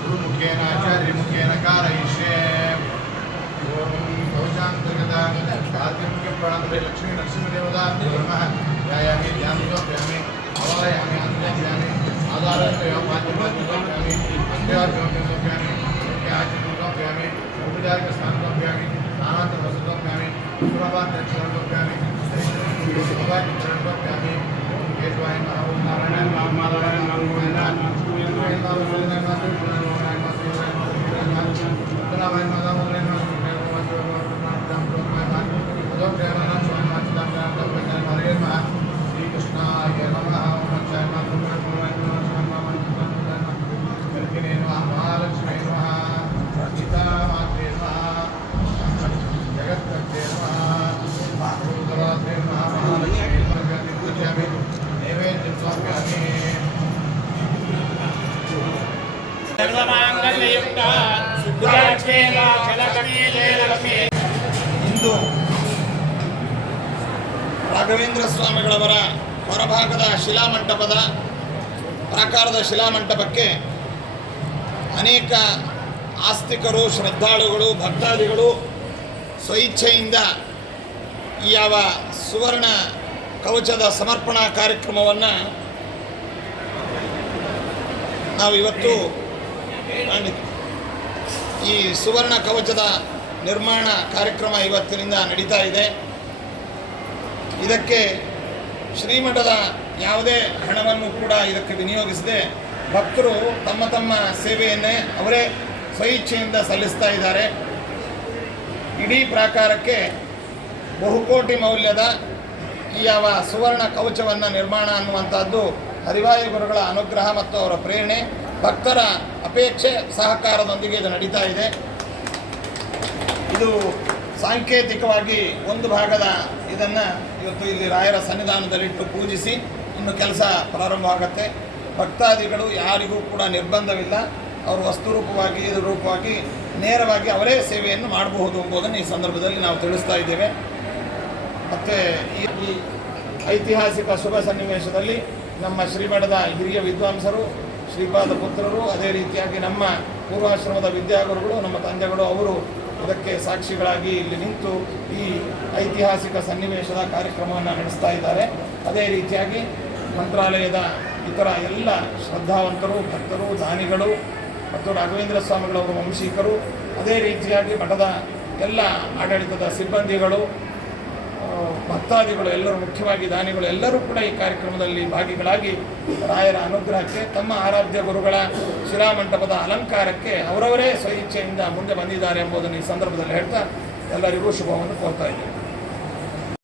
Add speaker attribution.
Speaker 1: गुरुमुखेन आचार्यमुखेन कारयिष्ये ॐ भवजान्तर्गतां आदिमुख्यं प्रणामरे लक्ष्मीनरसिंहदेवता नमः ध्यायामि ध्यामि व्यामि अवायामि आन्द्यामि आधारस्य पाद्यपाद्यामि अन्त्यार्जमव्यामि आचरणव्यामि औपचारिकस्थानव्यामि नानान्तरवसत्वव्यामि
Speaker 2: सुरभाग्यक्षणव्यामि शरीरभ्यामि
Speaker 3: ಇಂದು ರಾಘವೇಂದ್ರ ಸ್ವಾಮಿಗಳವರ ಹೊರಭಾಗದ ಶಿಲಾಮಂಟಪದ ಪ್ರಾಕಾರದ ಶಿಲಾಮಂಟಪಕ್ಕೆ ಅನೇಕ ಆಸ್ತಿಕರು, ಶ್ರದ್ಧಾಳುಗಳು, ಭಕ್ತಾದಿಗಳು ಸ್ವಇಚ್ಛೆಯಿಂದ ಈ ಯಾವ ಸುವರ್ಣ ಕವಚದ ಸಮರ್ಪಣಾ ಕಾರ್ಯಕ್ರಮವನ್ನು ನಾವು ಇವತ್ತು ಈ ಸುವರ್ಣ ಕವಚದ ನಿರ್ಮಾಣ ಕಾರ್ಯಕ್ರಮ ಇವತ್ತಿನಿಂದ ನಡೀತಾ ಇದೆ. ಇದಕ್ಕೆ ಶ್ರೀಮಠದ ಯಾವುದೇ ಹಣವನ್ನು ಕೂಡ ಇದಕ್ಕೆ ವಿನಿಯೋಗಿಸದೆ ಭಕ್ತರು ತಮ್ಮ ತಮ್ಮ ಸೇವೆಯನ್ನೇ ಅವರೇ ಸ್ವಇಚ್ಛೆಯಿಂದ ಸಲ್ಲಿಸ್ತಾ ಇದ್ದಾರೆ. ಇಡೀ ಪ್ರಾಕಾರಕ್ಕೆ ಬಹುಕೋಟಿ ಮೌಲ್ಯದ ಈ ಯಾವ ಸುವರ್ಣ ಕವಚವನ್ನು ನಿರ್ಮಾಣ ಅನ್ನುವಂಥದ್ದು ಹರಿವಾಯು ಗುರುಗಳ ಅನುಗ್ರಹ ಮತ್ತು ಅವರ ಪ್ರೇರಣೆ. ಭಕ್ತರ ಅಪೇಕ್ಷೆ ಸಹಕಾರದೊಂದಿಗೆ ಇದು ನಡೀತಾ ಇದೆ. ಇದು ಸಾಂಕೇತಿಕವಾಗಿ ಒಂದು ಭಾಗದ ಇದನ್ನು ಇವತ್ತು ಇಲ್ಲಿ ರಾಯರ ಸನ್ನಿಧಾನದಲ್ಲಿಟ್ಟು ಪೂಜಿಸಿ ಇನ್ನು ಕೆಲಸ ಪ್ರಾರಂಭ ಆಗುತ್ತೆ ಭಕ್ತಾದಿಗಳು ಯಾರಿಗೂ ಕೂಡ ನಿರ್ಬಂಧವಿಲ್ಲ. ಅವರು ವಸ್ತು ರೂಪವಾಗಿ ಇದು ರೂಪವಾಗಿ ನೇರವಾಗಿ ಅವರೇ ಸೇವೆಯನ್ನು ಮಾಡಬಹುದು ಎಂಬುದನ್ನು ಈ ಸಂದರ್ಭದಲ್ಲಿ ನಾವು ತಿಳಿಸ್ತಾ ಇದ್ದೇವೆ. ಮತ್ತು ಈ ಐತಿಹಾಸಿಕ ಶುಭ ಸನ್ನಿವೇಶದಲ್ಲಿ ನಮ್ಮ ಶ್ರೀಮಠದ ಹಿರಿಯ ವಿದ್ವಾಂಸರು ಶ್ರೀಪಾದ ಪುತ್ರರು ಅದೇ ರೀತಿಯಾಗಿ ನಮ್ಮ ಪೂರ್ವಾಶ್ರಮದ ವಿದ್ಯಾಗುರುಗಳು, ನಮ್ಮ ತಂದೆಗಳು ಅವರು ಅದಕ್ಕೆ ಸಾಕ್ಷಿಗಳಾಗಿ ಇಲ್ಲಿ ನಿಂತು ಈ ಐತಿಹಾಸಿಕ ಸನ್ನಿವೇಶದ ಕಾರ್ಯಕ್ರಮವನ್ನು ನಡೆಸ್ತಾ ಇದ್ದಾರೆ. ಅದೇ ರೀತಿಯಾಗಿ ಮಂತ್ರಾಲಯದ ಇತರ ಎಲ್ಲ ಶ್ರದ್ಧಾವಂತರು, ಭಕ್ತರು, ದಾನಿಗಳು ಮತ್ತು ರಾಘವೇಂದ್ರ ಸ್ವಾಮಿಗಳವರ, ವಂಶೀಕರು, ಅದೇ ರೀತಿಯಾಗಿ ಮಠದ ಎಲ್ಲ ಆಡಳಿತದ ಸಿಬ್ಬಂದಿಗಳು ಭಕ್ತಾದಿಗಳು ಎಲ್ಲರೂ, ಮುಖ್ಯವಾಗಿ ದಾನಿಗಳು ಎಲ್ಲರೂ ಕೂಡ ಈ ಕಾರ್ಯಕ್ರಮದಲ್ಲಿ ಭಾಗಿಗಳಾಗಿ ರಾಯರ ಅನುಗ್ರಹಕ್ಕೆ, ತಮ್ಮ ಆರಾಧ್ಯ ಗುರುಗಳ ಶಿಲಾಮಂಟಪದ ಅಲಂಕಾರಕ್ಕೆ ಅವರವರೇ ಸ್ವಇಚ್ಛೆಯಿಂದ ಮುಂದೆ ಬಂದಿದ್ದಾರೆ ಎಂಬುದನ್ನು ಈ ಸಂದರ್ಭದಲ್ಲಿ ಹೇಳ್ತಾ ಎಲ್ಲರಿಗೂ ಶುಭವನ್ನು ಕೋರ್ತಾ ಇದ್ದೇನೆ.